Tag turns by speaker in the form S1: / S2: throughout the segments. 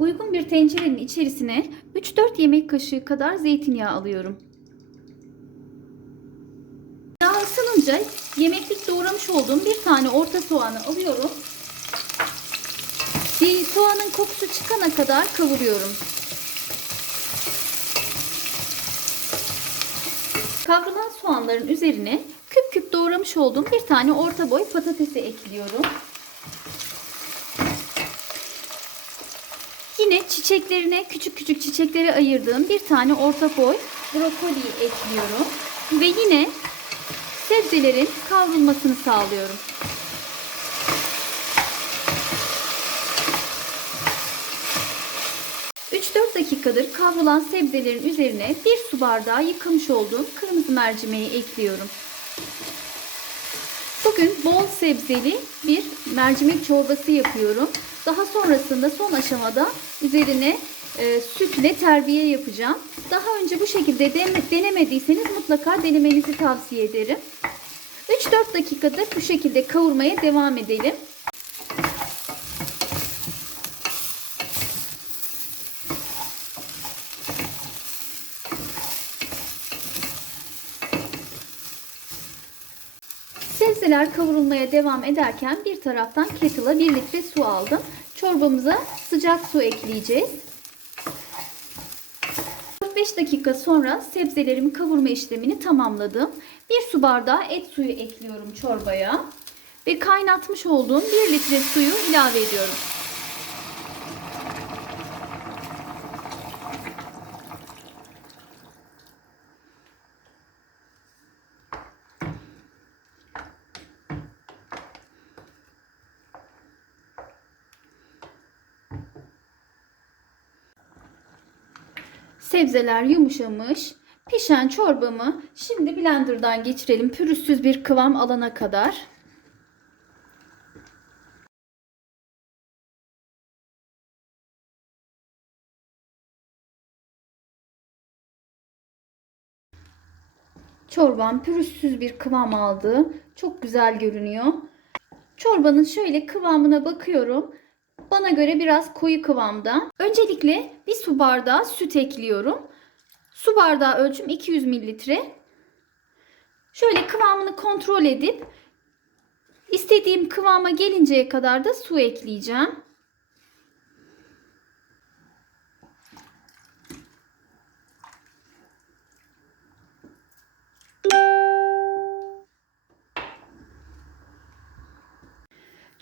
S1: Uygun bir tencerenin içerisine 3-4 yemek kaşığı kadar zeytinyağı alıyorum. Yağ ısınınca yemeklik doğramış olduğum bir tane orta soğanı alıyorum. Bir soğanın kokusu çıkana kadar kavuruyorum. Kavrulan soğanların üzerine küp küp doğramış olduğum bir tane orta boy patatesi ekliyorum. Yine çiçeklerine küçük küçük çiçekleri ayırdığım bir tane orta boy brokoli ekliyorum. Ve yine sebzelerin kavrulmasını sağlıyorum. ...3-4 dakikadır kavrulan sebzelerin üzerine bir su bardağı yıkamış olduğum kırmızı mercimeği ekliyorum. Bugün bol sebzeli bir mercimek çorbası yapıyorum. Daha sonrasında son aşamada üzerine e, sütle terbiye yapacağım. Daha önce bu şekilde de- denemediyseniz mutlaka denemenizi tavsiye ederim. 3-4 dakikadır bu şekilde kavurmaya devam edelim. Sebzeler kavrulmaya devam ederken bir taraftan kettle'a 1 litre su aldım. Çorbamıza sıcak su ekleyeceğiz. 4-5 dakika sonra sebzelerimi kavurma işlemini tamamladım. Bir su bardağı et suyu ekliyorum çorbaya. Ve kaynatmış olduğum 1 litre suyu ilave ediyorum. Sebzeler yumuşamış. Pişen çorbamı şimdi blenderdan geçirelim pürüzsüz bir kıvam alana kadar. Çorbam pürüzsüz bir kıvam aldı. Çok güzel görünüyor. Çorbanın şöyle kıvamına bakıyorum. Bana göre biraz koyu kıvamda. Öncelikle bir su bardağı süt ekliyorum. Su bardağı ölçüm 200 mililitre. Şöyle kıvamını kontrol edip istediğim kıvama gelinceye kadar da su ekleyeceğim.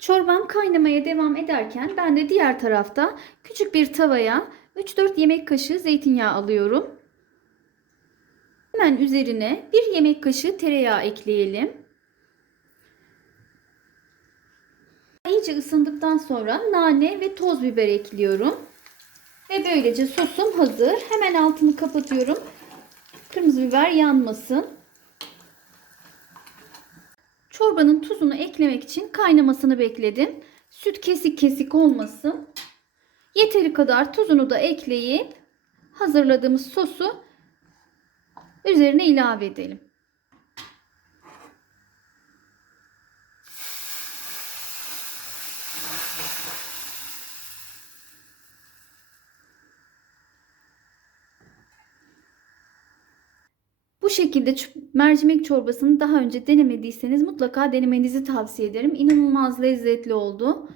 S1: Çorbam kaynamaya devam ederken ben de diğer tarafta küçük bir tavaya 3-4 yemek kaşığı zeytinyağı alıyorum. Hemen üzerine 1 yemek kaşığı tereyağı ekleyelim. İyice ısındıktan sonra nane ve toz biber ekliyorum. Ve böylece sosum hazır. Hemen altını kapatıyorum. Kırmızı biber yanmasın. Çorbanın tuzunu eklemek için kaynamasını bekledim. Süt kesik kesik olmasın. Yeteri kadar tuzunu da ekleyip hazırladığımız sosu üzerine ilave edelim. Bu şekilde mercimek çorbasını daha önce denemediyseniz mutlaka denemenizi tavsiye ederim. İnanılmaz lezzetli oldu.